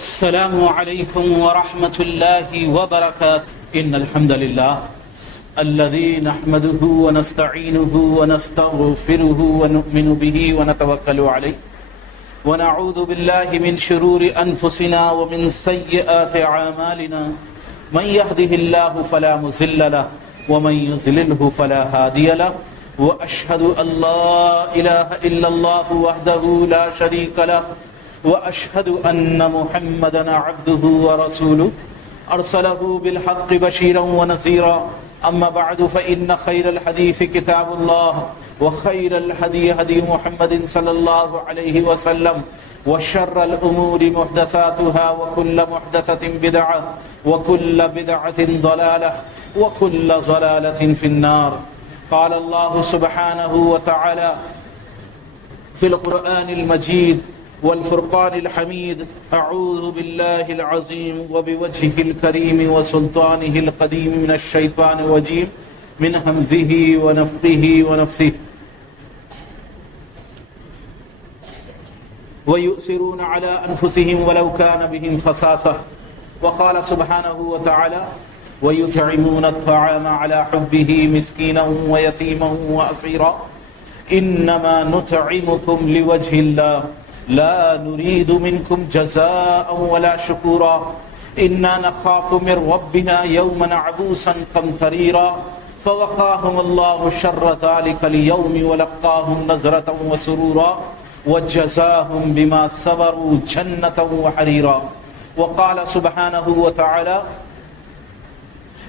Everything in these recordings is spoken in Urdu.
السلام عليكم ورحمة الله وبركاته. إن الحمد لله الذي نحمده ونستعينه ونستغفره ونؤمن به ونتوكل عليه ونعوذ بالله من شرور أنفسنا ومن سيئات أعمالنا. من يهده الله فلا مضل له ومن يضلله فلا هادي له. وأشهد أن لا إله إلا الله وحده لا شريك له وأشهد أن محمدا عبده ورسوله أرسله بالحق بشيرا ونذيرا. أما بعد فإن خير الحديث كتاب الله وخير الهدي هدي محمد صلى الله عليه وسلم وشر الأمور محدثاتها وكل محدثة بدعة وكل بدعة ضلالة وكل ضلالة في النار. قال الله سبحانه وتعالى في القرآن المجيد والفرقان الحميد: أعوذ بالله العظيم وبوجهه الكريم وسلطانه القديم من الشيطان الرجيم من همزه ونفخه ونفثه. ويؤثرون على أنفسهم ولو كان بهم خصاصة. وقال سبحانه وتعالى: ويطعمون الطعام على حبه مسكينا ويتيما وأسيرا إنما نطعمكم لوجه الله لا نريد منكم جزاء ولا شكورا إنا نخاف من ربنا يوما عبوسا قمطريرا. فوقاهم الله شر ذلك اليوم ولقاهم نظرة وسرورا وجزاهم بما صبروا جنة وحريرا. وقال سبحانه وتعالى: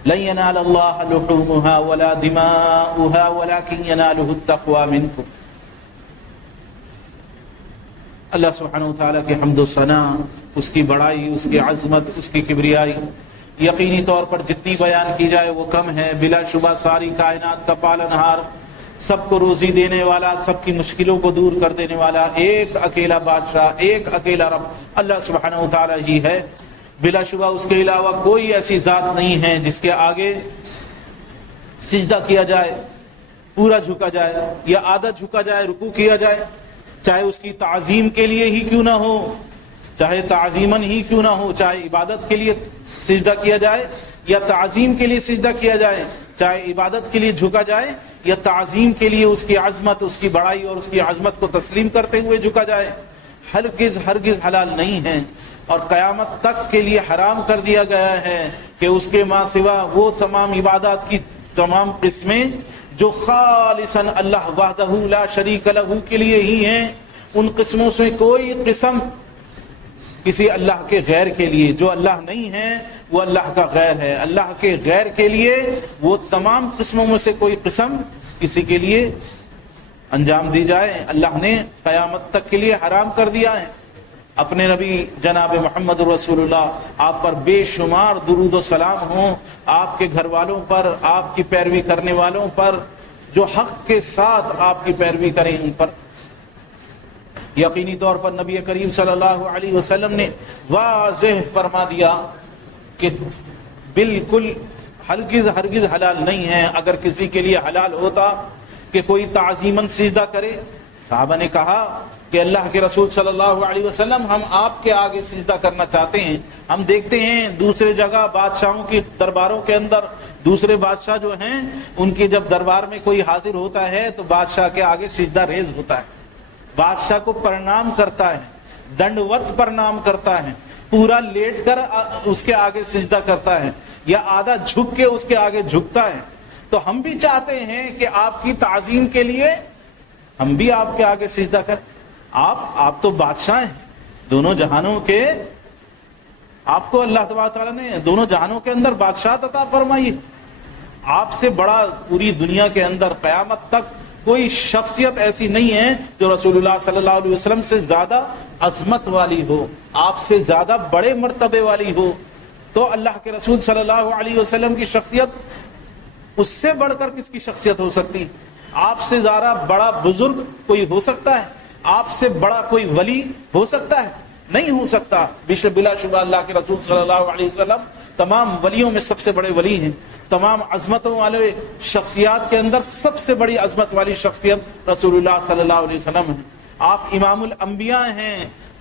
لن ينال الله لحومها ولا دماؤها ولكن يناله التقوى منكم. اللہ سبحانہ وتعالیٰ کی حمد و ثنا، اس کی بڑائی، اس کی عظمت، اس کی کبریائی یقینی طور پر جتنی بیان کی جائے وہ کم ہے. بلا شبہ ساری کائنات کا پالنہار، سب کو روزی دینے والا، سب کی مشکلوں کو دور کر دینے والا ایک اکیلا بادشاہ، ایک اکیلا رب اللہ سبحانہ وتعالیٰ ہی ہے. بلا شبہ اس کے علاوہ کوئی ایسی ذات نہیں ہے جس کے آگے سجدہ کیا جائے، پورا جھکا جائے یا آدھا جھکا جائے، رکوع کیا جائے، چاہے اس کی تعظیم کے لیے ہی کیوں نہ ہو، چاہے تعظیماً ہی کیوں نہ ہو، چاہے عبادت کے لیے سجدہ کیا جائے یا تعظیم کے لیے سجدہ کیا جائے، چاہے عبادت کے لیے جھکا جائے یا تعظیم کے لیے اس کی عظمت، اس کی بڑائی اور اس کی عظمت کو تسلیم کرتے ہوئے جھکا جائے، ہرگز ہرگز حلال نہیں ہے اور قیامت تک کے لیے حرام کر دیا گیا ہے کہ اس کے ماں سوا وہ تمام عبادات کی تمام قسمیں جو خالصاً اللہ وحدہ لا شریک لہ کے لیے ہی ہیں، ان قسموں سے کوئی قسم کسی اللہ کے غیر کے لیے، جو اللہ نہیں ہے وہ اللہ کا غیر ہے، اللہ کے غیر کے لیے وہ تمام قسموں میں سے کوئی قسم کسی کے لیے انجام دی جائے اللہ نے قیامت تک کے لیے حرام کر دیا ہے. اپنے نبی جناب محمد رسول اللہ آپ پر بے شمار درود و سلام ہوں، آپ کے گھر والوں پر، آپ کی پیروی کرنے والوں پر، جو حق کے ساتھ آپ کی پیروی کریں ان پر. یقینی طور پر نبی کریم صلی اللہ علیہ وسلم نے واضح فرما دیا کہ بالکل ہرگز ہرگز حلال نہیں ہے. اگر کسی کے لیے حلال ہوتا کہ کوئی تعظیماً سجدہ کرے، صحابہ نے کہا کہ اللہ کے رسول صلی اللہ علیہ وسلم ہم آپ کے آگے سجدہ کرنا چاہتے ہیں. ہم دیکھتے ہیں دوسرے جگہ بادشاہوں کی درباروں کے اندر دوسرے بادشاہ جو ہیں ان کے جب دربار میں کوئی حاضر ہوتا ہے تو بادشاہ کے آگے سجدہ ریز ہوتا ہے، بادشاہ کو پرنام کرتا ہے، دنڈوت پرنام کرتا ہے، پورا لیٹ کر اس کے آگے سجدہ کرتا ہے یا آدھا جھک کے اس کے آگے جھکتا ہے. تو ہم بھی چاہتے ہیں کہ آپ کی تعظیم کے لیے ہم بھی آپ کے آگے سجدہ کریں. آپ تو بادشاہ ہیں دونوں جہانوں کے، آپ کو اللہ تبارک تعالیٰ نے دونوں جہانوں کے اندر بادشاہت عطا فرمائی. آپ سے بڑا پوری دنیا کے اندر قیامت تک کوئی شخصیت ایسی نہیں ہے جو رسول اللہ صلی اللہ علیہ وسلم سے زیادہ عظمت والی ہو، آپ سے زیادہ بڑے مرتبے والی ہو. تو اللہ کے رسول صلی اللہ علیہ وسلم کی شخصیت اس سے بڑھ کر کس کی شخصیت ہو سکتی؟ آپ سے زیادہ بڑا بزرگ کوئی ہو سکتا ہے؟ آپ سے بڑا کوئی ولی ہو سکتا ہے؟ نہیں ہو سکتا. بلا شبہ اللہ کے رسول صلی اللہ علیہ وسلم تمام ولیوں میں سب سے بڑے ولی ہیں. تمام عظمتوں والے شخصیات کے اندر سب سے بڑی عظمت والی شخصیت رسول اللہ صلی اللہ علیہ وسلم ہے. آپ امام الانبیاء ہیں،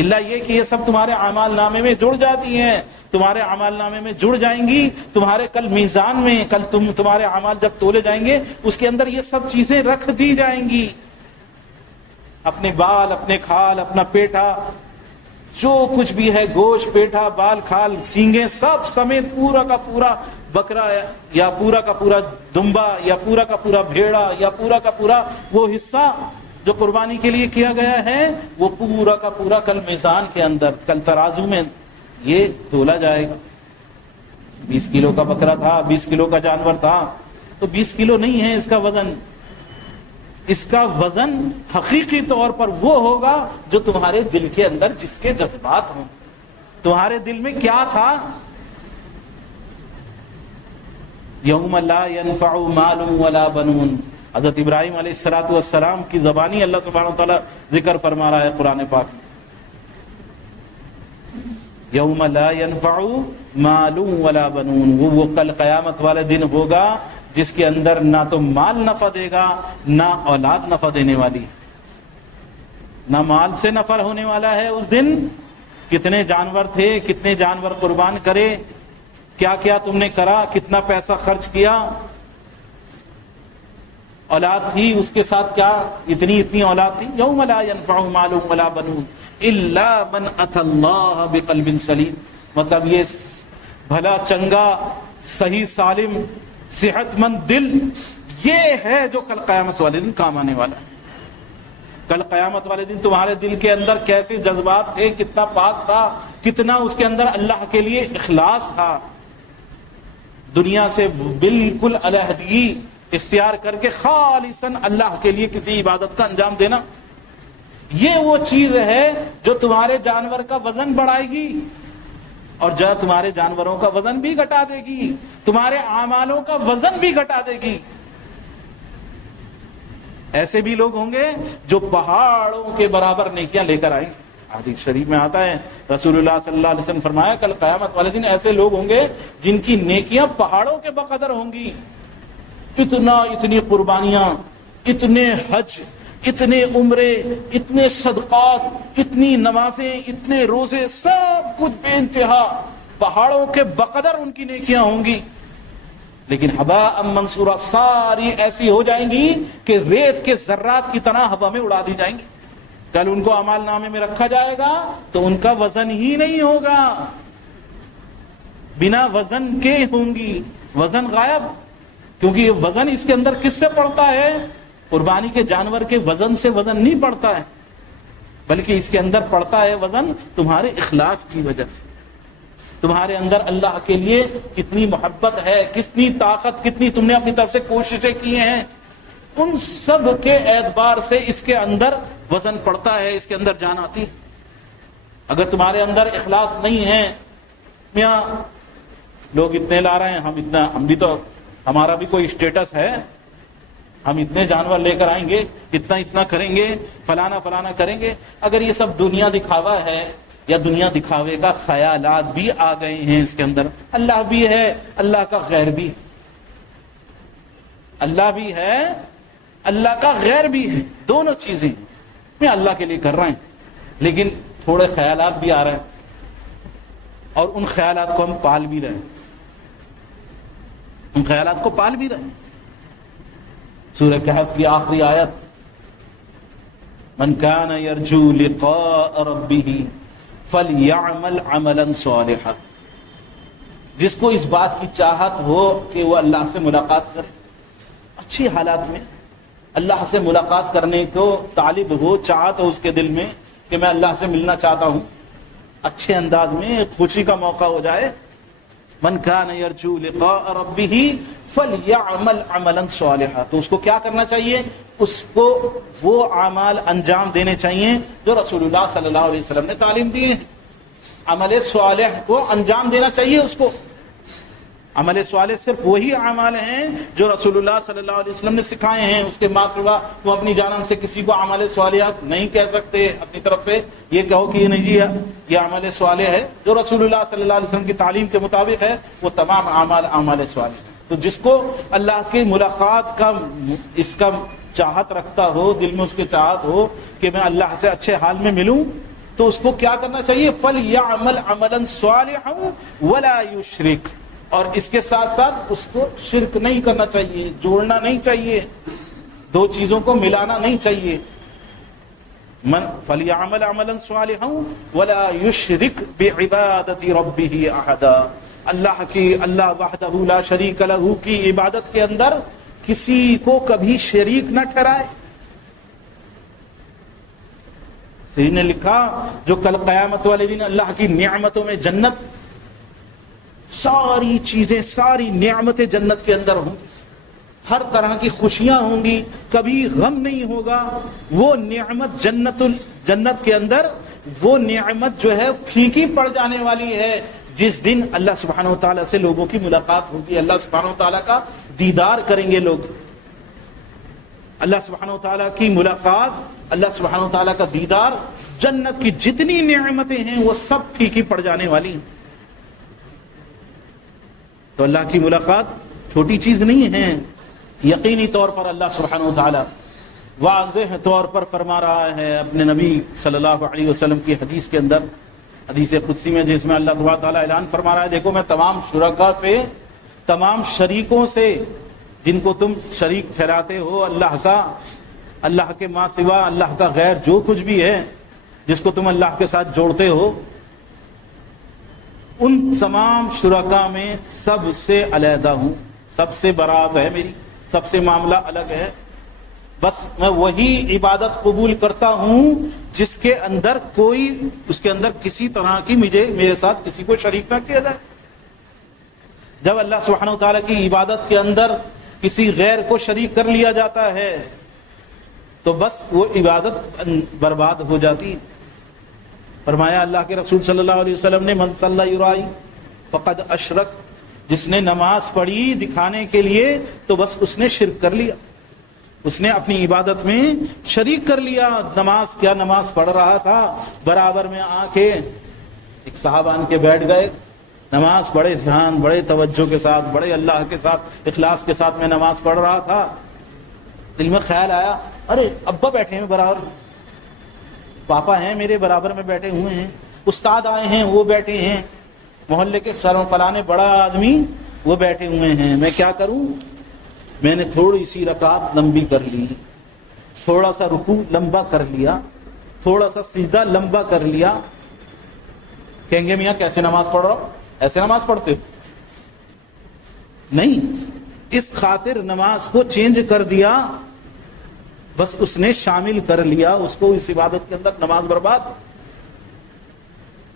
اللہ یہ کہ یہ سب تمہارے اعمال نامے میں جڑ جاتی ہیں، تمہارے اعمال نامے میں جڑ جائیں گی، تمہارے کل میزان میں، کل تمہارے اعمال جب تولے جائیں گے اس کے اندر یہ سب چیزیں رکھ دی جائیں گی، اپنے بال، اپنے کھال، اپنا پیٹا، جو کچھ بھی ہے، گوشت، پیٹا، بال، کھال، سینگیں، سب سمیت پورا کا پورا بکرا یا پورا کا پورا دمبا یا پورا کا پورا بھیڑا یا پورا کا پورا وہ حصہ جو قربانی کے لیے کیا گیا ہے، وہ پورا کا پورا کل میزان کے اندر، کل ترازو میں یہ تولا جائے گا۔ 20 کلو کا بکرا تھا، 20 کلو کا جانور تھا، تو 20 کلو نہیں ہے اس کا وزن، اس کا وزن حقیقی طور پر وہ ہوگا جو تمہارے دل کے اندر جس کے جذبات ہوں۔ تمہارے دل میں کیا تھا؟ یوم لا ينفع مال ولا بنون، حضرت ابراہیم علیہ السلام کی زبانی اللہ سبحانہ و تعالیٰ ذکر فرما رہا ہے قرآن پاک میں، یوم لا ينفع مال ولا بنون، وہ کل قیامت والے دن ہوگا جس کے اندر نہ تو مال نفع دے گا، نہ اولاد نفع دینے والی، نہ مال سے نفع ہونے والا ہے اس دن۔ کتنے جانور تھے، کتنے جانور قربان کرے، کیا کیا تم نے کرا، کتنا پیسہ خرچ کیا، اولاد تھی اس کے ساتھ کیا، اتنی اولاد تھی۔ یوم لا ينفع مال ولا بنون الا من اتى الله بقلب سلیم، مطلب یہ بھلا چنگا صحیح سالم صحت مند دل، یہ ہے جو کل قیامت والے دن کام آنے والا ہے۔ کل قیامت والے دن تمہارے دل کے اندر کیسے جذبات تھے، کتنا پاک تھا، کتنا اس کے اندر اللہ کے لیے اخلاص تھا، دنیا سے بالکل علیحدگی اختیار کر کے خالصاً اللہ کے لیے کسی عبادت کا انجام دینا، یہ وہ چیز ہے جو تمہارے جانور کا وزن بڑھائے گی اور جو تمہارے جانوروں کا وزن بھی گھٹا دے گی، تمہارے اعمالوں کا وزن بھی گھٹا دے گی۔ ایسے بھی لوگ ہوں گے جو پہاڑوں کے برابر نیکیاں لے کر آئیں گے۔ حدیث شریف میں آتا ہے، رسول اللہ صلی اللہ علیہ وسلم فرمایا کل قیامت والے دن ایسے لوگ ہوں گے جن کی نیکیاں پہاڑوں کے بقدر ہوں گی، اتنی قربانیاں، اتنے حج، اتنے عمرے، اتنے صدقات، اتنی نمازیں، اتنے روزے، سب کچھ بے انتہا پہاڑوں کے بقدر ان کی نیکیاں ہوں گی، لیکن ہباء منصورا ساری ایسی ہو جائیں گی کہ ریت کے ذرات کی طرح ہوا میں اڑا دی جائیں گی۔ کل ان کو اعمال نامے میں رکھا جائے گا تو ان کا وزن ہی نہیں ہوگا، بنا وزن کے ہوں گی، وزن غائب، کیونکہ یہ وزن اس کے اندر کس سے پڑتا ہے؟ قربانی کے جانور کے وزن سے وزن نہیں پڑتا ہے، بلکہ اس کے اندر پڑتا ہے وزن تمہارے اخلاص کی وجہ سے، تمہارے اندر اللہ کے لیے کتنی محبت ہے، کتنی طاقت، کتنی تم نے اپنی طرف سے کوششیں کی ہیں، ان سب کے اعتبار سے اس کے اندر وزن پڑتا ہے، اس کے اندر جان آتی۔ اگر تمہارے اندر اخلاص نہیں ہے، میاں لوگ اتنے لا رہے ہیں، ہم بھی تو، ہمارا بھی کوئی اسٹیٹس ہے، ہم اتنے جانور لے کر آئیں گے، اتنا کریں گے، فلانا کریں گے، اگر یہ سب دنیا دکھاوا ہے یا دنیا دکھاوے کا خیالات بھی آ گئے ہیں اس کے اندر، اللہ بھی ہے، اللہ کا غیر بھی ہے، اللہ بھی ہے، اللہ کا غیر بھی ہے، دونوں چیزیں میں اللہ کے لیے کر رہا ہوں، لیکن تھوڑے خیالات بھی آ رہے ہیں اور ان خیالات کو ہم پال بھی رہے ہیں، ان خیالات کو پال بھی رہے ہیں۔ سورہ کہف کی آخری آیت، من کان یرجو لقاء ربہ فلیعمل عملا صالحا، جس کو اس بات کی چاہت ہو کہ وہ اللہ سے ملاقات کرے، اچھی حالات میں اللہ سے ملاقات کرنے کو طالب ہو، چاہت ہو اس کے دل میں کہ میں اللہ سے ملنا چاہتا ہوں، اچھے انداز میں خوشی کا موقع ہو جائے، من کان یرجو لقاء ربہ فلیعمل عملا صالحا، تو اس کو کیا کرنا چاہیے؟ اس کو وہ اعمال انجام دینے چاہیے جو رسول اللہ صلی اللہ علیہ وسلم نے تعلیم دی ہے، عمل صالح کو انجام دینا چاہیے اس کو۔ عمل صالح صرف وہی اعمال ہیں جو رسول اللہ صلی اللہ علیہ وسلم نے سکھائے ہیں، اس کے ماں وہ اپنی جانب سے کسی کو عمل صالحات نہیں کہہ سکتے، اپنی طرف سے یہ کہو کہ یہ نہیں جی یہ عمل صالح ہے، جو رسول اللہ صلی اللہ علیہ وسلم کی تعلیم کے مطابق ہے وہ تمام اعمال عمل صالح ہیں۔ تو جس کو اللہ کی ملاقات کا اس کا چاہت رکھتا ہو، دل میں اس کی چاہت ہو کہ میں اللہ سے اچھے حال میں ملوں، تو اس کو کیا کرنا چاہیے؟ فَلْيَعْمَلْ عَمَلًا صَالِحًا وَلَا يُشْرِكْ، اور اس کے ساتھ ساتھ اس کو شرک نہیں کرنا چاہیے، جوڑنا نہیں چاہیے، دو چیزوں کو ملانا نہیں چاہیے. من فَلْيَعْمَلْ عَمَلًا صَالِحًا وَلَا يُشْرِكْ بِعِبَادَةِ رَبِّهِ أَحَدًا، اللہ وحدہ لا شریک لہ کی عبادت کے اندر کسی کو کبھی شریک نہ ٹھہرائے. سید نے لکھا جو کل قیامت والے دن اللہ کی نعمتوں میں جنت، ساری چیزیں، ساری نعمتیں جنت کے اندر ہوں، ہر طرح کی خوشیاں ہوں گی، کبھی غم نہیں ہوگا. وہ نعمت جنت کے اندر وہ نعمت جو ہے پھیکی پڑ جانے والی ہے جس دن اللہ سبحانہ و تعالیٰ سے لوگوں کی ملاقات ہوگی، اللہ سبحانہ و تعالیٰ کا دیدار کریں گے لوگ. اللہ سبحانہ و تعالیٰ کی ملاقات، اللہ سبحانہ و تعالیٰ کا دیدار، جنت کی جتنی نعمتیں ہیں وہ سب پھیکی پڑ جانے والی ہیں. تو اللہ کی ملاقات چھوٹی چیز نہیں ہے. یقینی طور پر اللہ سبحانہ و تعالیٰ واضح طور پر فرما رہا ہے اپنے نبی صلی اللہ علیہ وسلم کی حدیث کے اندر، حدیث قدسی میں، جس میں اللہ تبارک تعالیٰ اعلان فرما رہا ہے، دیکھو میں تمام شرکا سے، تمام شریکوں سے، جن کو تم شریک ٹھہراتے ہو اللہ کا، اللہ کے ماں سوا، اللہ کا غیر، جو کچھ بھی ہے جس کو تم اللہ کے ساتھ جوڑتے ہو، ان تمام شرکا میں سب سے علیحدہ ہوں، سب سے برات ہے میری، سب سے معاملہ الگ ہے. بس میں وہی عبادت قبول کرتا ہوں جس کے اندر کوئی، اس کے اندر کسی طرح کی میرے ساتھ کسی کو شریک نہ کیا جائے. جب اللہ سبحانہ و تعالیٰ کی عبادت کے اندر کسی غیر کو شریک کر لیا جاتا ہے تو بس وہ عبادت برباد ہو جاتی. فرمایا اللہ کے رسول صلی اللہ علیہ وسلم نے، من صلی یرائی فقد اشرک، جس نے نماز پڑھی دکھانے کے لیے تو بس اس نے شرک کر لیا، اس نے اپنی عبادت میں شریک کر لیا. نماز کیا، نماز پڑھ رہا تھا، برابر میں آ کے ایک صاحب آن کے بیٹھ گئے، نماز بڑے دھیان، بڑے توجہ کے ساتھ، بڑے اللہ کے ساتھ اخلاص کے ساتھ میں نماز پڑھ رہا تھا. دل میں خیال آیا، ارے ابا بیٹھے ہیں برابر، پاپا ہیں میرے برابر میں بیٹھے ہوئے ہیں، استاد آئے ہیں وہ بیٹھے ہیں، محلے کے سروں فلانے بڑا آدمی وہ بیٹھے ہوئے ہیں، میں کیا کروں؟ میں نے تھوڑی سی رکعت لمبی کر لی، تھوڑا سا رکوع لمبا کر لیا، تھوڑا سا سجدہ لمبا کر لیا. کہیں گے میاں کیسے نماز پڑھ رہا ہو؟ ایسے نماز پڑھتے ہو؟ نہیں، اس خاطر نماز کو چینج کر دیا، بس اس نے شامل کر لیا اس کو اس عبادت کے اندر.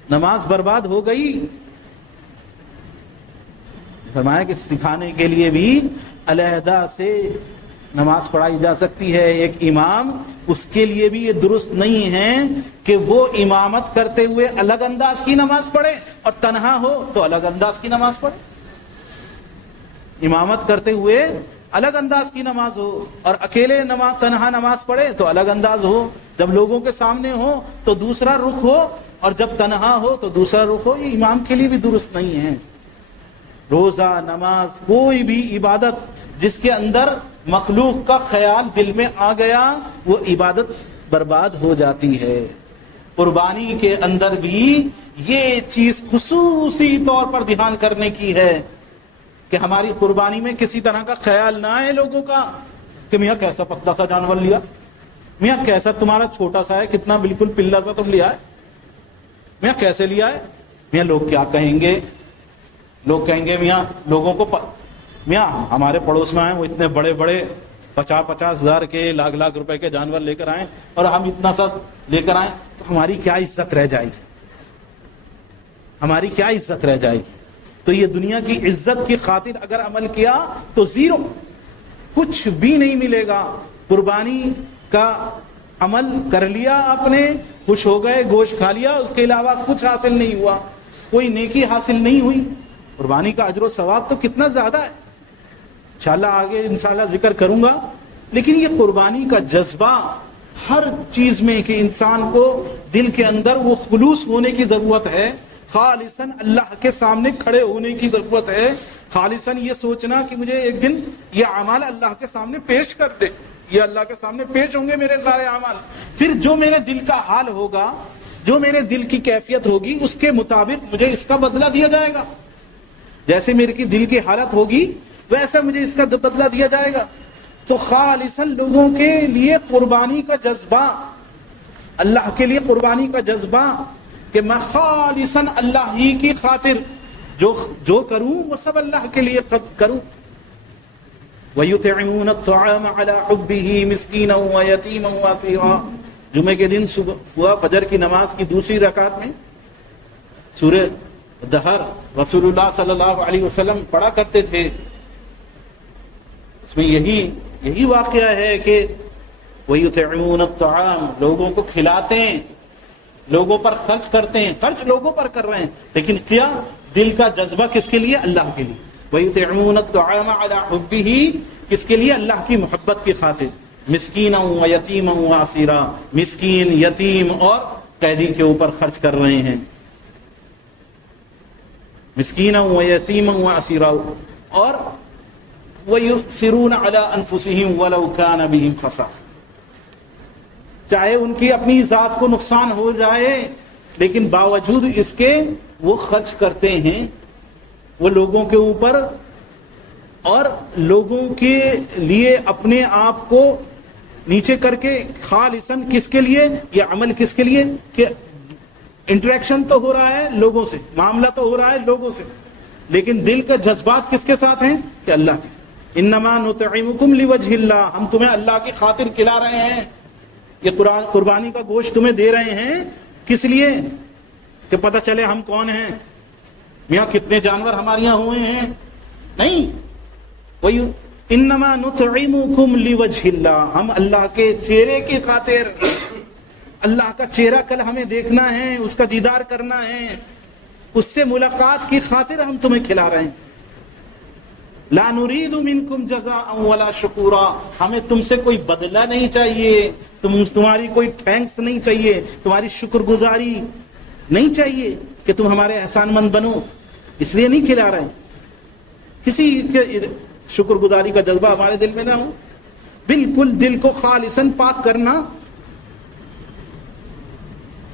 نماز برباد ہو گئی. فرمایا کہ سکھانے کے لیے بھی علیحدہ سے نماز پڑھائی جا سکتی ہے. ایک امام، اس کے لیے بھی یہ درست نہیں ہے کہ وہ امامت کرتے ہوئے الگ انداز کی نماز پڑھے اور تنہا ہو تو الگ انداز کی نماز پڑھے. امامت کرتے ہوئے الگ انداز کی نماز ہو اور اکیلے تنہا نماز پڑھے تو الگ انداز ہو. جب لوگوں کے سامنے ہو تو دوسرا رخ ہو اور جب تنہا ہو تو دوسرا رخ ہو. یہ امام کے لیے بھی درست نہیں ہے. روزہ، نماز، کوئی بھی عبادت جس کے اندر مخلوق کا خیال دل میں آ گیا وہ عبادت برباد ہو جاتی ہے. قربانی کے اندر بھی یہ چیز خصوصی طور پر دھیان کرنے کی ہے کہ ہماری قربانی میں کسی طرح کا خیال نہ آئے لوگوں کا کہ میاں کیسا پتلا سا جانور لیا، میاں کیسا تمہارا چھوٹا سا ہے، کتنا بالکل پلا سا تم لیا ہے، میاں کیسے لیا ہے، میاں لوگ کیا کہیں گے. لوگ کہیں گے میاں لوگوں کو میاں ہمارے پڑوس میں آئے وہ اتنے بڑے بڑے 50-50 ہزار کے لاکھ روپے کے جانور لے کر آئیں اور ہم اتنا سا لے کر آئیں تو ہماری کیا عزت رہ جائے گی، ہماری کیا عزت رہ جائے گی. تو یہ دنیا کی عزت کی خاطر اگر عمل کیا تو زیرو، کچھ بھی نہیں ملے گا. قربانی کا عمل کر لیا آپ نے، خوش ہو گئے، گوشت کھا لیا، اس کے علاوہ کچھ حاصل نہیں ہوا، کوئی نیکی حاصل نہیں ہوئی. قربانی کا اجر و ثواب تو کتنا زیادہ ہے، انشاءاللہ آگے انشاءاللہ ذکر کروں گا. لیکن یہ قربانی کا جذبہ ہر چیز میں کہ انسان کو دل کے اندر وہ خلوص ہونے کی ضرورت ہے، خالصاً اللہ کے سامنے کھڑے ہونے کی ضرورت ہے، خالصاً یہ سوچنا کہ مجھے ایک دن یہ اعمال اللہ کے سامنے پیش کر دے، یہ اللہ کے سامنے پیش ہوں گے میرے سارے اعمال. پھر جو میرے دل کا حال ہوگا جو میرے دل کی کیفیت ہوگی اس کے مطابق مجھے اس کا بدلہ دیا جائے گا. جیسے میرے کی دل کی حالت ہوگی ویسا مجھے اس کا بدلہ دیا جائے گا. تو خالصاً لوگوں کے لیے قربانی کا جذبہ، اللہ کے لیے قربانی کا جذبہ، کہ میں خالصاً اللہ ہی کی خاطر جو کروں وہ سب اللہ کے لیے کروں. وَيُطْعِمُونَ الطَّعَامَ عَلَى حُبِّهِ مِسْكِينًا وَيَتِيمًا وَأَسِيرًا. جمعے کے دن صبح فجر کی نماز کی دوسری رکعت میں سورہ دہر رسول اللہ صلی اللہ علیہ وسلم پڑھا کرتے تھے. اس میں یہی واقعہ ہے کہ وَيُطْعِمُونَ الطَّعَامَ، لوگوں کو کھلاتے ہیں، لوگوں پر خرچ کرتے ہیں. خرچ لوگوں پر کر رہے ہیں لیکن کیا دل کا جذبہ کس کے لیے؟ اللہ کے لیے. وَيُطْعِمُونَ الطَّعَامَ عَلَى حُبِّهِ، کس کے لیے؟ اللہ کی محبت کی خاطر. مسکینا و یتیما و اسیرا، مسکین، یتیم اور قیدی کے اوپر خرچ کر رہے ہیں. مسکینا و یتیما و اسیرا، اور وَيُؤْثِرُونَ عَلَىٰ أَنفُسِهِمْ وَلَوْ كَانَ بِهِمْ خَصَاصَةٌ، چاہے ان کی اپنی ذات کو نقصان ہو جائے لیکن باوجود اس کے وہ خرچ کرتے ہیں، وہ لوگوں کے اوپر، اور لوگوں کے لیے اپنے آپ کو نیچے کر کے خالصاً کس کے لیے؟ یہ عمل کس کے لیے؟ کہ انٹریکشن تو ہو رہا ہے لوگوں سے، معاملہ تو ہو رہا ہے لوگوں سے، لیکن دل کا جذبات کس کے ساتھ ہیں؟ کہ اللہ کے. انما نطعمکم لوجہ اللہ، ہم تمہیں اللہ کی خاطر کھلا رہے ہیں، یہ قربانی کا گوشت تمہیں دے رہے ہیں. کس لیے؟ کہ پتہ چلے ہم کون ہیں، میاں کتنے جانور ہمارے یہاں ہوئے ہیں. نہیں، وہی انما نطعمکم لوجہ اللہ، ہم اللہ کے چہرے کی خاطر، اللہ کا چہرہ کل ہمیں دیکھنا ہے، اس کا دیدار کرنا ہے، اس سے ملاقات کی خاطر ہم تمہیں کھلا رہے ہیں. لا نريد منکم جزاء ولا شکورا، ہمیں تم سے کوئی بدلہ نہیں چاہیے، تمہاری کوئی تھینکس نہیں چاہیے، تمہاری شکر گزاری نہیں چاہیے کہ تم ہمارے احسان مند بنو، اس لیے نہیں کھلا رہے ہیں. کسی کے شکر گزاری کا جذبہ ہمارے دل میں نہ ہو، بالکل دل کو خالصاً پاک کرنا.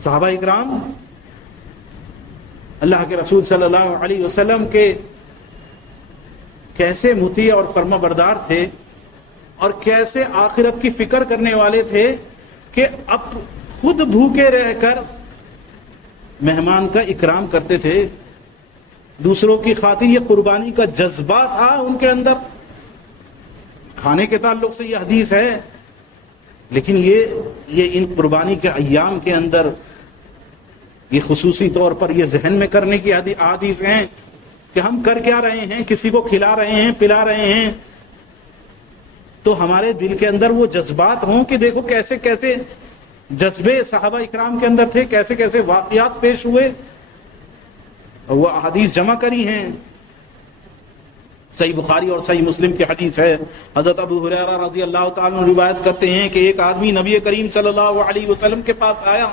صحابہ اکرام اللہ کے رسول صلی اللہ علیہ وسلم کے کیسے مطیع اور فرما بردار تھے، اور کیسے آخرت کی فکر کرنے والے تھے کہ اب خود بھوکے رہ کر مہمان کا اکرام کرتے تھے. دوسروں کی خاطر یہ قربانی کا جذبہ تھا ان کے اندر. کھانے کے تعلق سے یہ حدیث ہے، لیکن یہ ان قربانی کے ایام کے اندر یہ خصوصی طور پر یہ ذہن میں کرنے کی حدیث ہیں کہ ہم کر کیا رہے ہیں، کسی کو کھلا رہے ہیں، پلا رہے ہیں، تو ہمارے دل کے اندر وہ جذبات ہوں کہ دیکھو کیسے کیسے جذبے صحابہ اکرام کے اندر تھے، کیسے کیسے واقعات پیش ہوئے. وہ احادیث جمع کری ہیں. صحیح بخاری اور صحیح مسلم کی حدیث ہے. حضرت ابو ہریرہ رضی اللہ تعالیٰ عنہ روایت کرتے ہیں کہ ایک آدمی نبی کریم صلی اللہ علیہ وسلم کے پاس آیا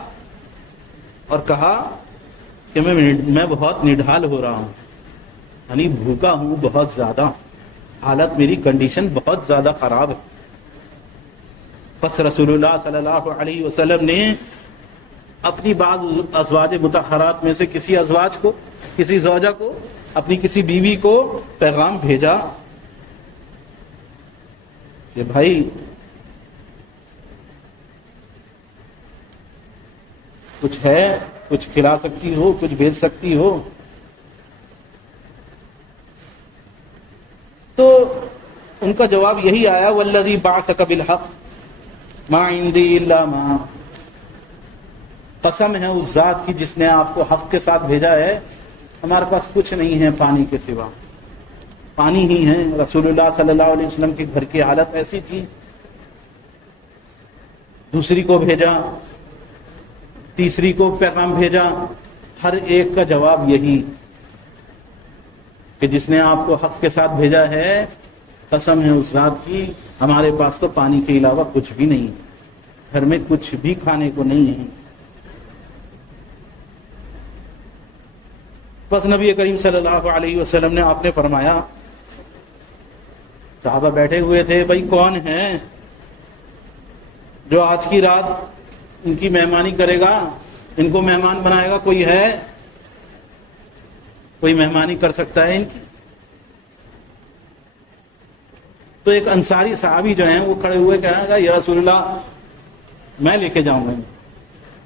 اور کہا کہ میں بہت نڈھال ہو رہا ہوں، یعنی بھوکا ہوں بہت زیادہ، حالت میری کنڈیشن بہت زیادہ خراب ہے. پس رسول اللہ صلی اللہ علیہ وسلم نے اپنی بعض ازواج مطہرات میں سے کسی زوجہ کو، اپنی کسی بیوی کو پیغام بھیجا کہ بھائی کچھ ہے، کچھ کھلا سکتی ہو، کچھ بھیج سکتی ہو. تو ان کا جواب یہی آیا والذی بعثک بالحق ما عندی الا ما، قسم ہے اس ذات کی جس نے آپ کو حق کے ساتھ بھیجا ہے، ہمارے پاس کچھ نہیں ہے پانی کے سوا، پانی ہی ہے. رسول اللہ صلی اللہ علیہ وسلم کے گھر کی حالت ایسی تھی. دوسری کو بھیجا، تیسری کو پیغام بھیجا، ہر ایک کا جواب یہی کہ جس نے آپ کو حق کے ساتھ بھیجا ہے، قسم ہے اس ذات کی ہمارے پاس تو پانی کے علاوہ کچھ بھی نہیں، گھر میں کچھ بھی کھانے کو نہیں ہے. بس نبی کریم صلی اللہ علیہ وسلم نے آپ نے فرمایا، صحابہ بیٹھے ہوئے تھے، بھائی کون ہے جو آج کی رات ان کی مہمانی کرے گا؟ ان کو مہمان بنائے گا؟ کوئی ہے؟ کوئی مہمانی کر سکتا ہے ان کی؟ تو ایک انصاری صحابی جو ہیں وہ کھڑے ہوئے کہنے گا یا رسول اللہ میں لے کے جاؤں گا،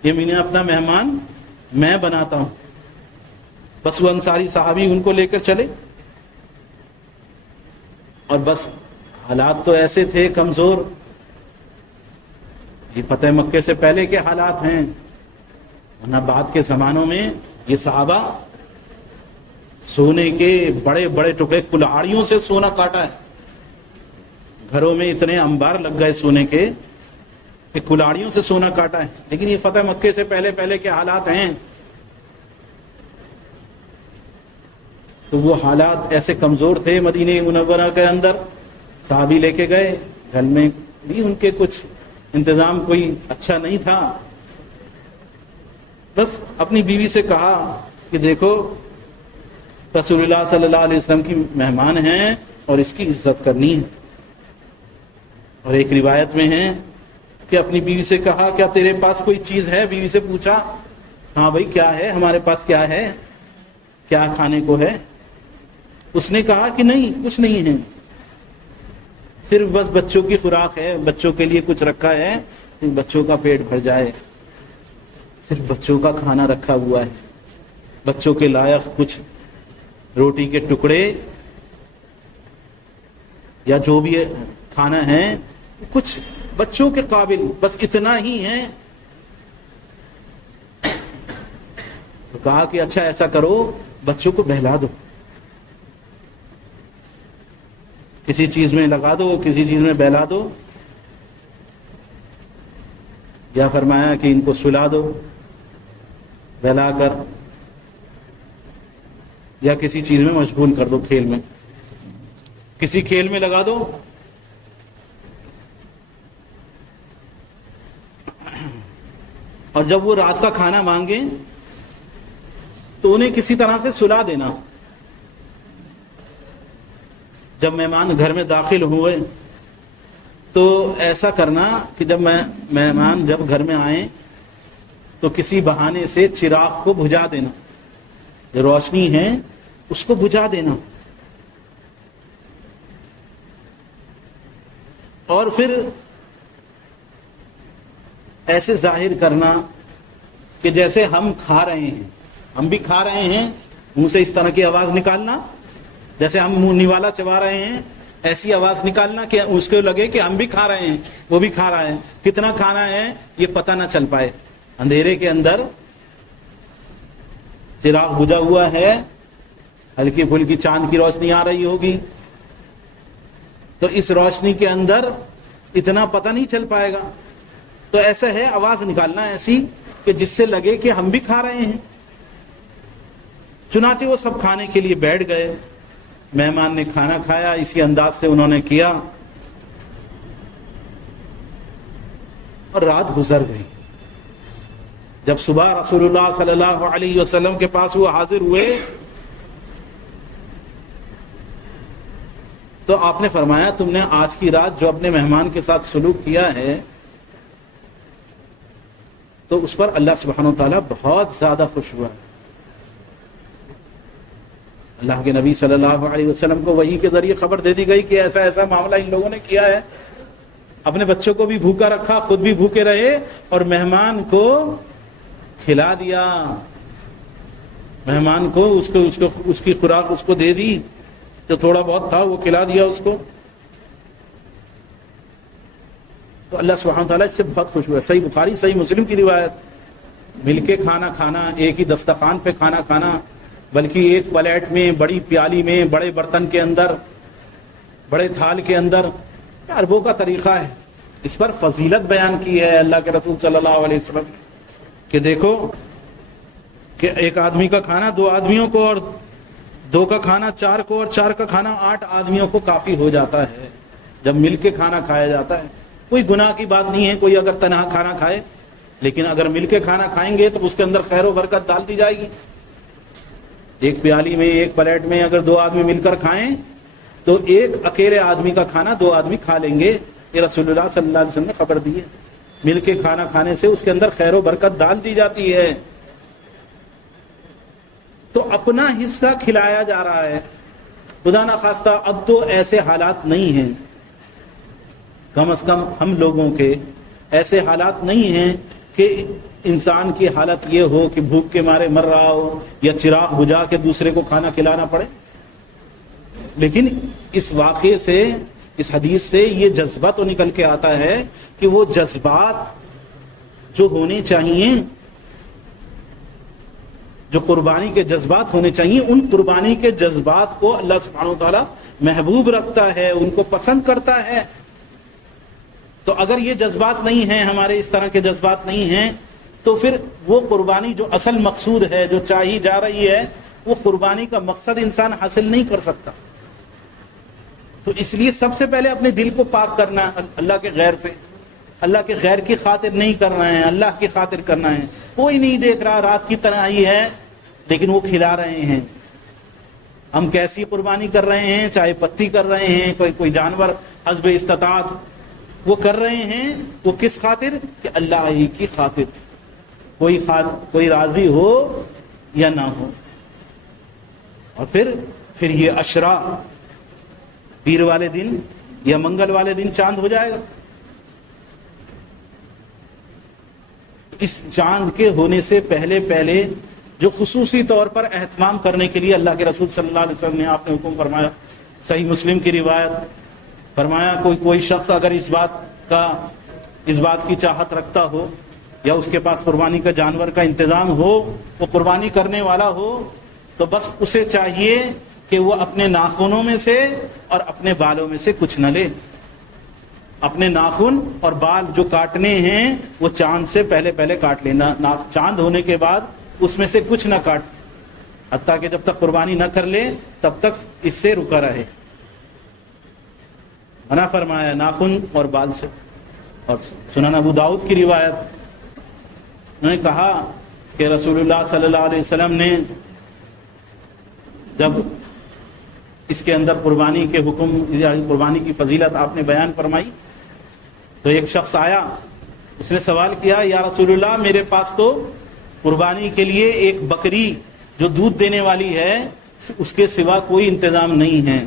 یہ میں نے اپنا مہمان میں بناتا ہوں۔ بس وہ انصاری صحابی ان کو لے کر چلے، اور بس حالات تو ایسے تھے کمزور، یہ فتح مکے سے پہلے کے حالات ہیں، ورنہ بعد کے زمانوں میں یہ صحابہ سونے کے بڑے بڑے ٹکڑے، کلاڑیوں سے سونا کاٹا ہے، گھروں میں اتنے انبار لگ گئے سونے کے کہ کلاڑیوں سے سونا کاٹا ہے۔ لیکن یہ فتح مکے سے پہلے کے حالات ہیں، تو وہ حالات ایسے کمزور تھے مدینہ منورہ کے اندر۔ صحابی لے کے گئے، گھر میں بھی ان کے کچھ انتظام کوئی اچھا نہیں تھا، بس اپنی بیوی سے کہا کہ دیکھو رسول اللہ صلی اللہ علیہ وسلم کی مہمان ہیں اور اس کی عزت کرنی ہے۔ اور ایک روایت میں ہے کہ اپنی بیوی سے کہا کیا تیرے پاس کوئی چیز ہے؟ بیوی سے پوچھا ہاں بھائی کیا ہے، ہمارے پاس کیا ہے، کیا کھانے کو ہے؟ اس نے کہا کہ نہیں کچھ نہیں ہے، صرف بس بچوں کی خوراک ہے، بچوں کے لیے کچھ رکھا ہے، بچوں کا پیٹ بھر جائے، صرف بچوں کا کھانا رکھا ہوا ہے، بچوں کے لائق کچھ روٹی کے ٹکڑے یا جو بھی کھانا ہے کچھ بچوں کے قابل، بس اتنا ہی ہے۔ تو کہا کہ اچھا ایسا کرو بچوں کو بہلا دو، کسی چیز میں لگا دو، کسی چیز میں بہلا دو، یا فرمایا کہ ان کو سلا دو بہلا کر، یا کسی چیز میں مشغول کر دو، کھیل میں، کسی کھیل میں لگا دو۔ اور جب وہ رات کا کھانا مانگیں تو انہیں کسی طرح سے سلا دینا۔ جب مہمان گھر میں داخل ہوئے تو ایسا کرنا کہ جب مہمان جب گھر میں آئیں تو کسی بہانے سے چراغ کو بجھا دینا، جو روشنی ہے اس کو بجھا دینا، اور پھر ایسے ظاہر کرنا کہ جیسے ہم کھا رہے ہیں، ہم بھی کھا رہے ہیں، منہ سے اس طرح کی آواز نکالنا، جیسے ہم منہ نوالا چبا رہے ہیں ایسی آواز نکالنا کہ اس کو لگے کہ ہم بھی کھا رہے ہیں، وہ بھی کھا رہا ہے۔ کتنا کھانا ہے یہ پتہ نہ چل پائے، اندھیرے کے اندر چراغ بجھا ہوا ہے، ہلکی پھلکی چاند کی روشنی آ رہی ہوگی، تو اس روشنی کے اندر اتنا پتہ نہیں چل پائے گا، تو ایسا ہے آواز نکالنا ایسی کہ جس سے لگے کہ ہم بھی کھا رہے ہیں۔ چنانچہ وہ سب کھانے کے لیے بیٹھ گئے، مہمان نے کھانا کھایا، اسی انداز سے انہوں نے کیا، اور رات گزر گئی۔ جب صبح رسول اللہ صلی اللہ علیہ وسلم کے پاس وہ حاضر ہوئے تو آپ نے فرمایا تم نے آج کی رات جو اپنے مہمان کے ساتھ سلوک کیا ہے تو اس پر اللہ سبحانہ و تعالیٰ بہت زیادہ خوش ہوا ہے۔ اللہ کے نبی صلی اللہ علیہ وسلم کو وحی کے ذریعے خبر دے دی گئی کہ ایسا ایسا معاملہ ان لوگوں نے کیا ہے، اپنے بچوں کو بھی بھوکا رکھا، خود بھی بھوکے رہے، اور مہمان کو کھلا دیا، مہمان کو اس کی خوراک اس کو دے دی، جو تھوڑا بہت تھا وہ کھلا دیا اس کو۔ تو اللہ سبحانہ تعالیٰ اس سے بہت خوش ہوا۔ صحیح بخاری صحیح مسلم کی روایت، مل کے کھانا کھانا، ایک ہی دسترخوان پہ کھانا کھانا، بلکہ ایک پلیٹ میں، بڑی پیالی میں، بڑے برتن کے اندر، بڑے تھال کے اندر، عربوں کا طریقہ ہے۔ اس پر فضیلت بیان کی ہے اللہ کے رسول صلی اللہ علیہ وسلم کہ دیکھو کہ ایک آدمی کا کھانا 2 آدمیوں کو، اور 2 کا کھانا 4 کو، اور 4 کا کھانا 8 آدمیوں کو کافی ہو جاتا ہے جب مل کے کھانا کھایا جاتا ہے۔ کوئی گناہ کی بات نہیں ہے کوئی اگر تنہا کھانا کھائے، لیکن اگر مل کے کھانا کھائیں گے تو اس کے اندر خیر و برکت ڈال دی جائے گی۔ ایک پیالی میں، ایک پلیٹ میں اگر 2 آدمی مل کر کھائیں تو ایک اکیلے آدمی کا کھانا 2 آدمی کھا لیں گے، یہ رسول اللہ صلی اللہ علیہ وسلم نے خبر دی ہے۔ مل کے کھانا کھانے سے اس کے اندر خیر و برکت ڈال دی جاتی ہے. تو اپنا حصہ کھلایا جا رہا ہے. خدا نہ خواستہ اب تو ایسے حالات نہیں ہیں، کم از کم ہم لوگوں کے ایسے حالات نہیں ہیں کہ انسان کی حالت یہ ہو کہ بھوک کے مارے مر رہا ہو یا چراغ بجھا کے دوسرے کو کھانا کھلانا پڑے. لیکن اس واقعے سے، اس حدیث سے یہ جذبہ تو نکل کے آتا ہے کہ وہ جذبات جو ہونے چاہیے، جو قربانی کے جذبات ہونے چاہیے، ان قربانی کے جذبات کو اللہ سبحانہ و تعالیٰ محبوب رکھتا ہے، ان کو پسند کرتا ہے. تو اگر یہ جذبات نہیں ہیں، ہمارے اس طرح کے جذبات نہیں ہیں، تو پھر وہ قربانی جو اصل مقصود ہے، جو چاہی جا رہی ہے، وہ قربانی کا مقصد انسان حاصل نہیں کر سکتا. تو اس لیے سب سے پہلے اپنے دل کو پاک کرنا ہے اللہ کے غیر سے. اللہ کے غیر کی خاطر نہیں کرنا ہے، اللہ کی خاطر کرنا ہے. کوئی نہیں دیکھ رہا، رات کی تنہائی ہے لیکن وہ کھلا رہے ہیں. ہم کیسی قربانی کر رہے ہیں، چاہے پتی کر رہے ہیں، کوئی جانور حسب استطاعت وہ کر رہے ہیں. وہ کس خاطر؟ کہ اللہ ہی کی خاطر. کوئی راضی ہو یا نہ ہو. اور پھر یہ عشرہ، پیر والے دن یا منگل والے دن چاند ہو جائے گا. اس چاند کے ہونے سے پہلے جو خصوصی طور پر اہتمام کرنے کے لیے اللہ کے رسول صلی اللہ علیہ وسلم نے آپ نے حکم فرمایا. صحیح مسلم کی روایت فرمایا کوئی شخص اگر اس بات کی چاہت رکھتا ہو یا اس کے پاس قربانی کا جانور کا انتظام ہو، وہ قربانی کرنے والا ہو، تو بس اسے چاہیے کہ وہ اپنے ناخنوں میں سے اور اپنے بالوں میں سے کچھ نہ لے. اپنے ناخن اور بال جو کاٹنے ہیں وہ چاند سے پہلے کاٹ لینا. چاند ہونے کے بعد اس میں سے کچھ نہ کاٹ، حتیٰ کہ جب تک قربانی نہ کر لے تب تک اس سے رکا رہے. منع فرمایا ناخن اور بال سے. اور سنن ابو داؤد کی روایت، انہوں نے کہا کہ رسول اللہ صلی اللہ علیہ وسلم نے جب اس کے اندر قربانی کے حکم یا قربانی کی فضیلت آپ نے بیان فرمائی، تو ایک شخص آیا، اس نے سوال کیا یا رسول اللہ میرے پاس تو قربانی کے لیے ایک بکری جو دودھ دینے والی ہے اس کے سوا کوئی انتظام نہیں ہے،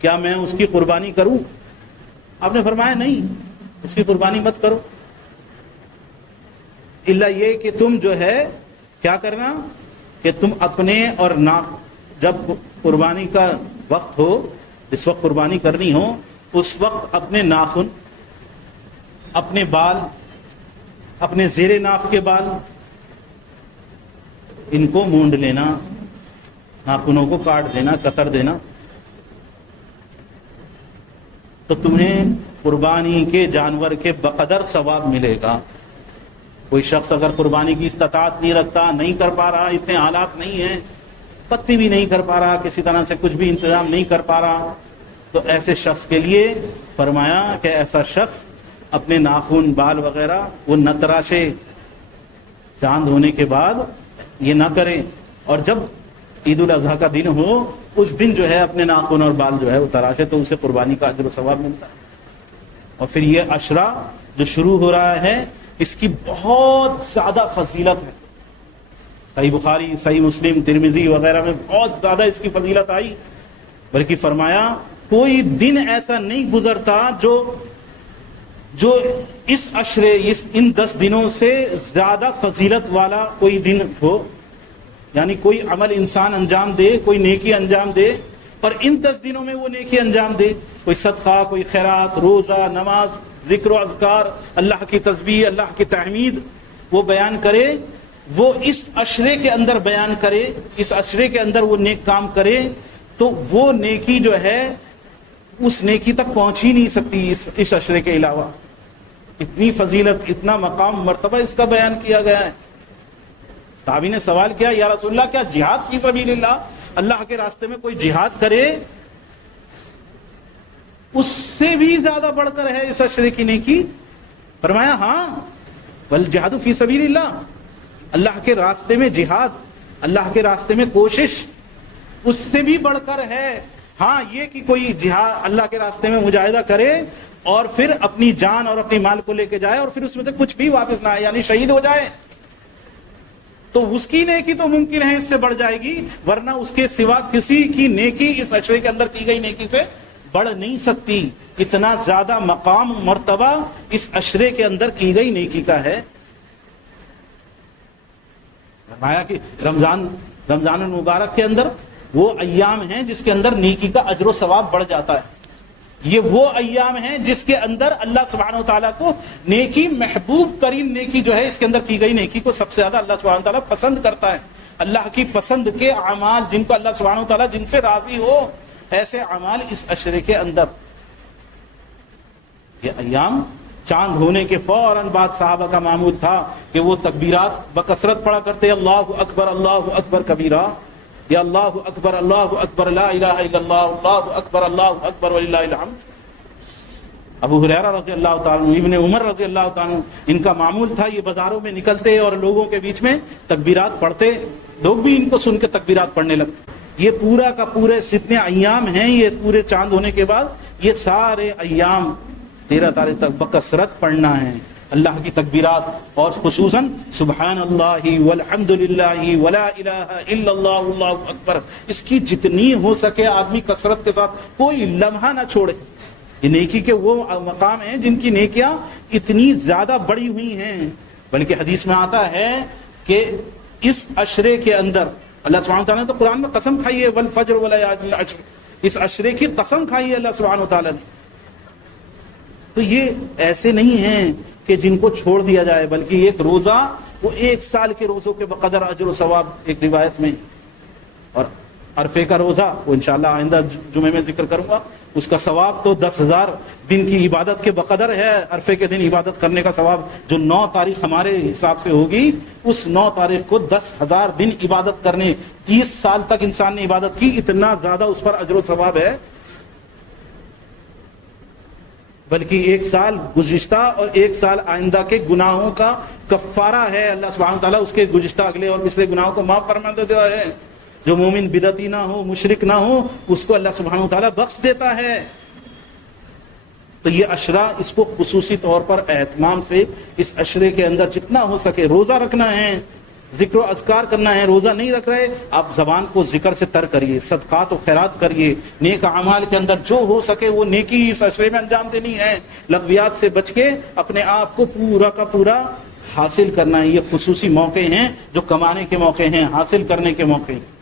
کیا میں اس کی قربانی کروں؟ آپ نے فرمایا نہیں، اس کی قربانی مت کرو، الا یہ کہ تم جو ہے کیا کرنا کہ تم اپنے اور جب قربانی کا وقت ہو، جس وقت قربانی کرنی ہو، اس وقت اپنے ناخن، اپنے بال، اپنے زیر ناف کے بال، ان کو مونڈ لینا، ناخنوں کو کاٹ دینا، کتر دینا، تو تمہیں قربانی کے جانور کے بقدر ثواب ملے گا. کوئی شخص اگر قربانی کی استطاعت نہیں رکھتا، نہیں کر پا رہا، اتنے حالات نہیں ہیں، پتی بھی نہیں کر پا رہا، کسی طرح سے کچھ بھی انتظام نہیں کر پا رہا، تو ایسے شخص کے لیے فرمایا کہ ایسا شخص اپنے ناخن، بال وغیرہ وہ نہ تراشے، چاند ہونے کے بعد یہ نہ کرے، اور جب عید الاضحیٰ کا دن ہو اس دن جو ہے اپنے ناخن اور بال جو ہے وہ تراشے، تو اسے قربانی کا اجر و ثواب ملتا ہے. اور پھر یہ عشرہ جو شروع ہو رہا ہے اس کی بہت زیادہ فضیلت ہے. صحیح بخاری، صحیح مسلم، ترمذی وغیرہ میں بہت زیادہ اس کی فضیلت آئی. بلکہ فرمایا کوئی دن ایسا نہیں گزرتا جو اس عشرے، ان 10 دنوں سے زیادہ فضیلت والا کوئی دن ہو. یعنی کوئی عمل انسان انجام دے، کوئی نیکی انجام دے، اور ان 10 دنوں میں وہ نیکی انجام دے، کوئی صدقہ، کوئی خیرات، روزہ، نماز، ذکر و اذکار، اللہ کی تسبیح، اللہ کی تحمید وہ بیان کرے، وہ اس عشرے کے اندر بیان کرے، اس عشرے کے اندر وہ نیک کام کرے، تو وہ نیکی جو ہے اس نیکی تک پہنچ ہی نہیں سکتی اس عشرے کے علاوہ. اتنی فضیلت، اتنا مقام، مرتبہ اس کا بیان کیا گیا ہے. صحابی نے سوال کیا یا رسول اللہ کیا جہاد فی سبیل اللہ کے راستے میں کوئی جہاد کرے اس سے بھی زیادہ بڑھ کر ہے اس عشرے کی نیکی؟ فرمایا ہاں، والجہاد فی سبیل اللہ کے راستے میں جہاد، اللہ کے راستے میں کوشش، اس سے بھی بڑھ کر ہے ہاں یہ کہ کوئی جہاد اللہ کے راستے میں مجاہدہ کرے اور پھر اپنی جان اور اپنی مال کو لے کے جائے اور پھر اس میں سے کچھ بھی واپس نہ آئے، یعنی شہید ہو جائے، تو اس کی نیکی تو ممکن ہے اس سے بڑھ جائے گی، ورنہ اس کے سوا کسی کی نیکی اس عشرے کے اندر کی گئی نیکی سے بڑھ نہیں سکتی۔ اتنا زیادہ مقام مرتبہ اس عشرے کے اندر کی گئی نیکی کا ہے۔ فرمایا کہ رمضان المبارک کے اندر وہ ایام ہیں جس کے اندر نیکی کا اجر و ثواب بڑھ جاتا ہے۔ یہ وہ ایام ہیں جس کے اندر اللہ سبحانہ و تعالیٰ کو نیکی، محبوب ترین نیکی جو ہے اس کے اندر کی گئی نیکی کو سب سے زیادہ اللہ سبحانہ و تعالیٰ پسند کرتا ہے۔ اللہ کی پسند کے اعمال جن کو اللہ سبحانہ و تعالیٰ جن سے راضی ہو، ایسے اعمال اس عشرے کے اندر۔ یہ ایام چاند ہونے کے فوراً بعد صحابہ کا معمول تھا کہ وہ تکبیرات بکثرت پڑھا کرتے، اللہ اکبر کبیرہ، یا اللہ اکبر لا الہ الا اللہ اکبر وللہ الحمد۔ ابو ہریرہ رضی اللہ تعالیٰ عنہ، ابن عمر رضی اللہ تعالیٰ عنہ، ان کا معمول تھا یہ بازاروں میں نکلتے اور لوگوں کے بیچ میں تکبیرات پڑھتے، لوگ بھی ان کو سن کے تکبیرات پڑھنے لگتے۔ یہ پورا کا پورے جتنے ایام ہیں، یہ پورے چاند ہونے کے بعد یہ سارے ایام 13 تاریخ تک بکثرت پڑھنا ہے اللہ کی تکبیرات، اور خصوصاً سبحان اللہ والحمد للہ ولا الہ الا اللہ اللہ اکبر، اس کی جتنی ہو سکے آدمی کثرت کے ساتھ کوئی لمحہ نہ چھوڑے۔ یہ نیکی کے وہ مقام ہیں جن کی نیکیاں اتنی زیادہ بڑی ہوئی ہیں، بلکہ حدیث میں آتا ہے کہ اس عشرے کے اندر اللہ سبحانہ وتعالیٰ نے تو قرآن میں قسم کھائی ہے، والفجر وليال العشر، اس عشرے کی قسم کھائی ہے اللہ سبحانہ وتعالیٰ نے۔ تو یہ ایسے نہیں ہیں کہ جن کو چھوڑ دیا جائے، بلکہ ایک روزہ وہ 1 سال کے روزوں کے بقدر اجر و ثواب ایک روایت میں، اور عرفے کا روزہ وہ انشاءاللہ آئندہ جمعے میں ذکر کروں گا، اس کا ثواب تو 10,000 دن کی عبادت کے بقدر ہے۔ عرفے کے دن عبادت کرنے کا ثواب جو 9 تاریخ ہمارے حساب سے ہوگی، اس 9 تاریخ کو 10,000 دن عبادت کرنے، 30 سال تک انسان نے عبادت کی، اتنا زیادہ اس پر اجر و ثواب ہے۔ بلکہ 1 سال گزشتہ اور 1 سال آئندہ کے گناہوں کا کفارہ ہے، اللہ سبحانہ وتعالیٰ اس کے گزشتہ اگلے اور پچھلے گناہوں کو معاف فرما دیتا ہے۔ جو مومن بدعتی نہ ہو، مشرک نہ ہو، اس کو اللہ سبحانہ وتعالیٰ بخش دیتا ہے۔ تو یہ عشرہ، اس کو خصوصی طور پر اہتمام سے اس عشرے کے اندر جتنا ہو سکے روزہ رکھنا ہے، ذکر و اذکار کرنا ہے۔ روزہ نہیں رکھ رہے، آپ زبان کو ذکر سے تر کریے، صدقات و خیرات کریے، نیک اعمال کے اندر جو ہو سکے وہ نیکی اس عشرے میں انجام دینی ہے۔ لغویات سے بچ کے اپنے آپ کو پورا کا پورا حاصل کرنا ہے۔ یہ خصوصی موقع ہیں جو کمانے کے موقع ہیں، حاصل کرنے کے موقع ہیں۔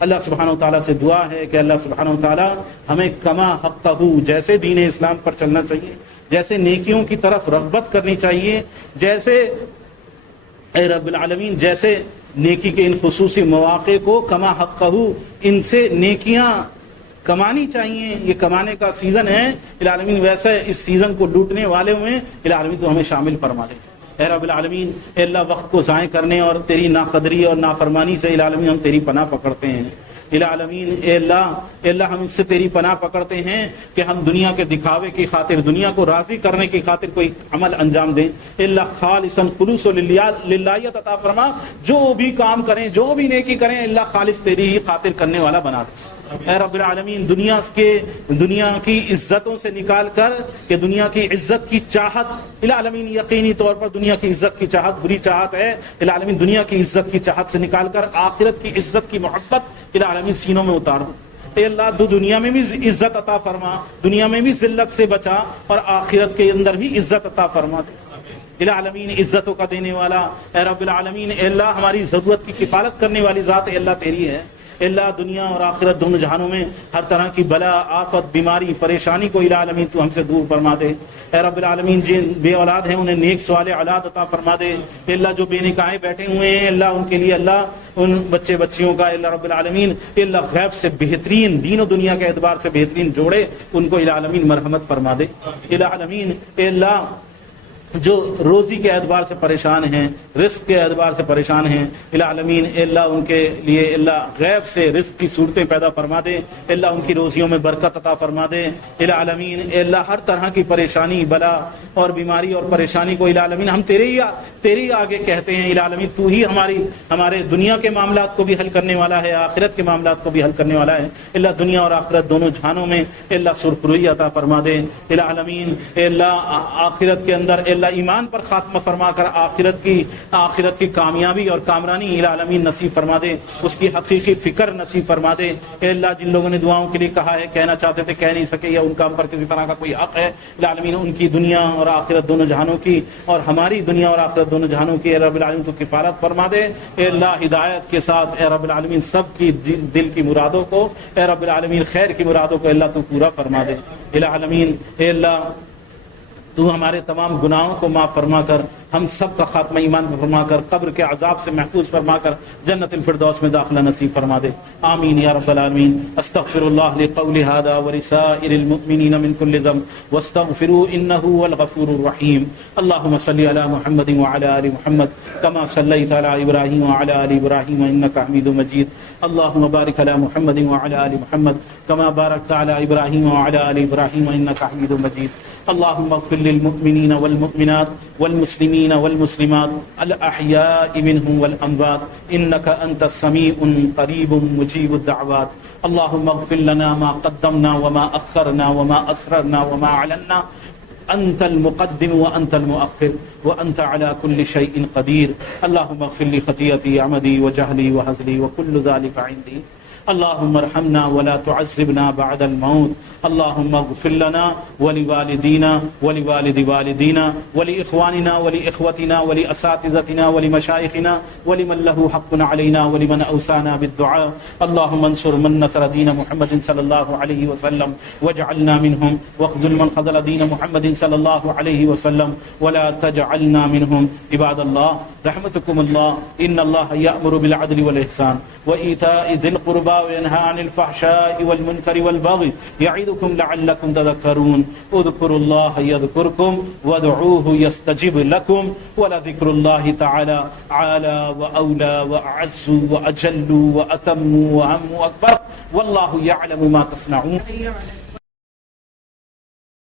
اللہ سبحانہ وتعالیٰ سے دعا ہے کہ اللہ سبحانہ وتعالیٰ ہمیں کما حقہ، جیسے دین اسلام پر چلنا چاہیے، جیسے نیکیوں کی طرف رغبت کرنی چاہیے، جیسے اے رب العالمین جیسے نیکی کے ان خصوصی مواقع کو کما حقہ، ان سے نیکیاں کمانی چاہیے۔ یہ کمانے کا سیزن ہے العالمین، ویسے اس سیزن کو لوٹنے والے ہوئے العالمین تو ہمیں شامل فرما دے۔ اے رب العالمین، اے اللہ وقت کو ضائع کرنے اور تیری ناقدری اور نافرمانی سے العالمین ہم تیری پناہ پکڑتے ہیں۔ العالمین اے اللہ ہم اس سے تیری پناہ پکڑتے ہیں کہ ہم دنیا کے دکھاوے کی خاطر، دنیا کو راضی کرنے کی خاطر کوئی عمل انجام دیں۔ اے اللہ خالصاً خلوص و للہیت عطا فرما، جو بھی کام کریں، جو بھی نیکی کریں، اللہ خالص تیری ہی خاطر کرنے والا بنا دے۔ اے رب العالمین، دنیا کی عزتوں سے نکال کر کہ دنیا کی عزت کی چاہت، العالمین یقینی طور پر دنیا کی عزت کی چاہت بری چاہت ہے، العالمین دنیا کی عزت کی چاہت سے نکال کر آخرت کی عزت کی محبت العالمین سینوں میں اتار دو۔ اے اللہ تو دنیا میں بھی عزت عطا فرما، دنیا میں بھی ذلت سے بچا، اور آخرت کے اندر بھی عزت عطا فرما دے۔ العالمین عزتوں کا دینے والا اے رب العالمین، اے اللہ ہماری ضرورت کی کفالت کرنے والی ذات اے اللہ تیری ہے۔ اللہ دنیا اور آخرت دونوں جہانوں میں ہر طرح کی بلا، آفت، بیماری، پریشانی کو العالمین تو ہم سے دور فرما دے۔ اے رب العالمین جن بے اولاد ہیں انہیں نیک صالح اولاد عطا فرما دے۔ اللہ جو بے نکاح بیٹھے ہوئے ہیں اللہ ان کے لیے اللہ ان بچے بچیوں کا اللہ رب العالمین اللہ غیب سے بہترین، دین و دنیا کے اعتبار سے بہترین جوڑے ان کو العالمین مرحمت فرما دے۔ العالمین اے اللہ جو روزی کے اعتبار سے پریشان ہیں، رزق کے اعتبار سے پریشان ہیں، العالمین اے اللہ ان کے لیے اللہ غیب سے رزق کی صورتیں پیدا فرما دے، اللہ ان کی روزیوں میں برکت عطا فرما دے۔ العالمین اے اللہ ہر طرح کی پریشانی، بلا اور بیماری اور پریشانی کو الہ العالمین ہم تیرے آگے کہتے ہیں الہ العالمین تو ہی ہمارے دنیا کے معاملات کو بھی حل کرنے والا ہے، آخرت کے معاملات کو بھی حل کرنے والا ہے۔ اللہ دنیا اور آخرت دونوں جہانوں میں اللہ سرخروئی عطا فرما دے الہ العالمین۔ اللہ آخرت کے اندر اللہ ایمان پر خاتمہ فرما کر آخرت کی کامیابی اور کامرانی الہ العالمین نصیب فرما دے، اس کی حقیقی فکر نصیب فرما دے۔ اے اللہ جن لوگوں نے دعاؤں کے لیے کہا ہے، کہنا چاہتے تھے کہہ نہیں سکے، یا ان کا ہم پر کسی طرح کا کوئی حق ہے، الہ العالمین ان کی دنیا اور آخرت دونوں جہانوں کی اور ہماری دنیا اور آخرت دونوں جہانوں کی اے رب العالمین تو کفالت فرما دے۔ اے اللہ ہدایت کے ساتھ اے رب العالمین سب کی دل کی مرادوں کو اے رب العالمین خیر کی مرادوں کو اللہ تو پورا فرما دے الہ العالمین۔ اے اللہ تو ہمارے تمام گناہوں کو معاف فرما کر ہم سب کا خاتمہ ایمان پر فرما کر قبر کے عذاب سے محفوظ فرما کر جنت الفردوس میں داخلہ نصیب فرما دے، آمین یا رب العالمین۔ استغفر اللہ لقولی ھذا ولسائر المؤمنین من کل ذنب واستغفروا انہ هو الغفور الرحیم۔ اللہم صل علی محمد وعلی آل محمد کما صلیت علی ابراہیم وعلی آل ابراہیم انک حمید مجید۔ اللہم بارک علی محمد وعلی آل محمد کما بارکت علی ابراہیم وعلی آل ابراہیم انک حمید مجید۔ اللهم اغفر للمؤمنين والمؤمنات والمسلمين والمسلمات الأحياء منهم والأموات إنك أنت السميع قريب مجيب الدعوات۔ اللهم اغفر لنا ما قدمنا وما أخرنا وما أسررنا وما أعلنا، أنت المقدم وأنت المؤخر وأنت على كل شيء قدير۔ اللهم اغفر لي خطيئتي عمدي وجهلي وهزلي وكل ذلك عندي۔ اللهم ارحمنا ولا تعذبنا بعد الموت۔ اللهم اغفر لنا ولوالدينا ولوالد والدينا ولإخواننا ولإخوتنا ولأساتذتنا ولمشايخنا ولمن له حق علينا ولمن أوصانا بالدعاء۔ اللهم انصر من نصر دين محمد صلى الله عليه وسلم واجعلنا منهم، واخذل من خذل دين محمد صلى الله عليه وسلم ولا تجعلنا منهم۔ عباد الله رحمتكم الله، إن الله يأمر بالعدل والإحسان وإيتاء ذي القربى وينهى عن الفحشاء والمنكر والبغي يعظكم لعلكم تذكرون۔ اذكروا الله يذكركم وادعوه يستجب لكم ولذكر الله تعالى أعلى وأولى وأعز وأجل وأتم وأهم وأكبر والله يعلم ما تصنعون۔